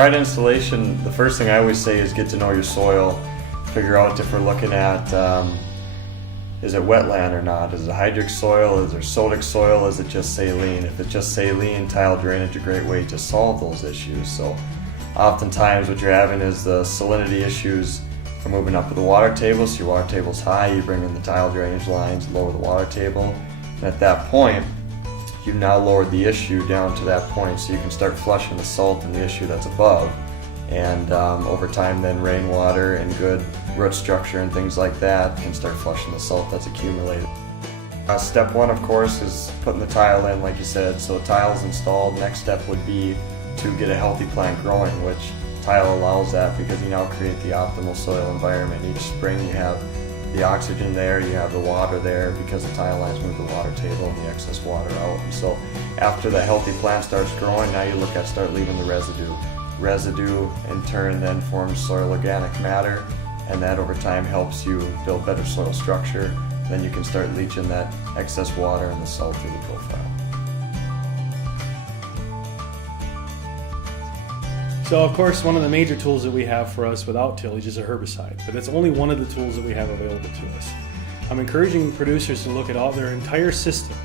Prior to installation, the first thing I always say is get to know your soil, figure out if we're looking at is it wetland or not, is it hydric soil, is there sodic soil, is it just saline? If it's just saline, tile drainage is a great way to solve those issues. So oftentimes what you're having is the salinity issues are moving up to the water table, so your water table's high, you bring in the tile drainage lines, lower the water table, and at that point you've now lowered the issue down to that point, so you can start flushing the salt in the issue that's above, and over time then rainwater and good root structure and things like that can start flushing the salt that's accumulated. Step one, of course, is putting the tile in, like you said. So tile's installed. Next step would be to get a healthy plant growing, which tile allows that because you now create the optimal soil environment. Each spring you have the oxygen there, you have the water there because the tile lines move the water table and the excess water out. And so after the healthy plant starts growing, now you look at start leaving the residue. Residue in turn then forms soil organic matter, and that over time helps you build better soil structure. Then you can start leaching that excess water and the salt through the profile. So of course, one of the major tools that we have for us without tillage is a herbicide, but it's only one of the tools that we have available to us. I'm encouraging producers to look at all their entire system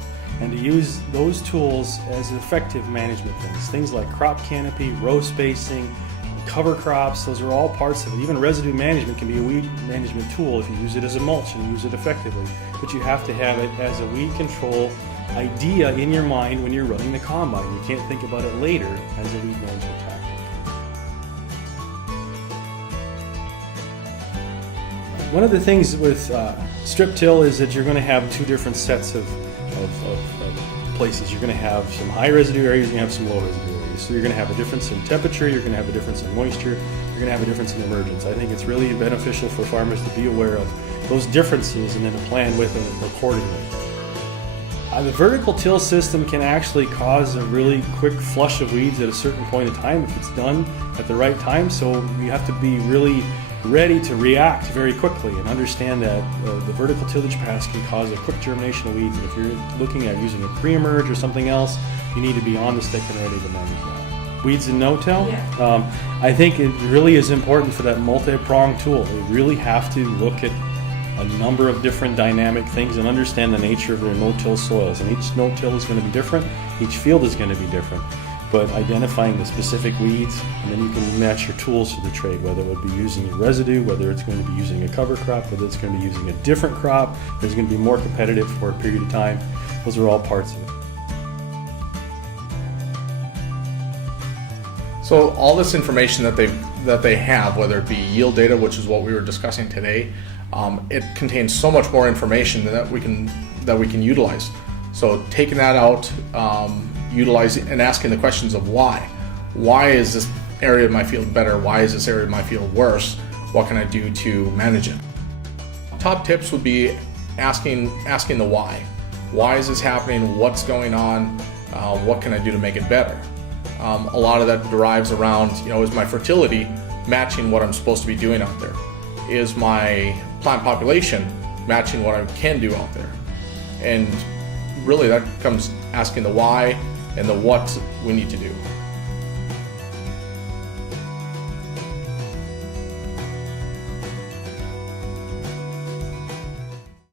and to use those tools as effective management things. Things like crop canopy, row spacing, cover crops, those are all parts of it. Even residue management can be a weed management tool if you use it as a mulch and use it effectively. But you have to have it as a weed control idea in your mind when you're running the combine. You can't think about it later as a weed management tactic. One of the things with strip till is that you're going to have two different sets of places. You're going to have some high residue areas and you have some low residue areas. So you're going to have a difference in temperature, you're going to have a difference in moisture, you're going to have a difference in emergence. I think it's really beneficial for farmers to be aware of those differences and then to plan with them accordingly. The vertical till system can actually cause a really quick flush of weeds at a certain point in time if it's done at the right time. So you have to be really ready to react very quickly and understand that the vertical tillage pass can cause a quick germination of weeds. And if you're looking at using a pre-emerge or something else, you need to be on the stick and ready to manage that. Weeds and no-till, I think it really is important for that multi-pronged tool. We really have to look at a number of different dynamic things and understand the nature of their no-till soils. And each no-till is going to be different, each field is going to be different. But identifying the specific weeds, and then you can match your tools to the trade, whether it would be using your residue, whether it's going to be using a cover crop, whether it's going to be using a different crop that's going to be more competitive for a period of time. Those are all parts of it. So all this information that they have, whether it be yield data, which is what we were discussing today, it contains so much more information that we can utilize. So taking that out, utilizing and asking the questions of why. Why is this area of my field better? Why is this area of my field worse? What can I do to manage it? Top tips would be asking the why. Why is this happening? What's going on? What can I do to make it better? A lot of that derives around, is my fertility matching what I'm supposed to be doing out there? Is my plant population matching what I can do out there? And really that comes asking the why and the what we need to do.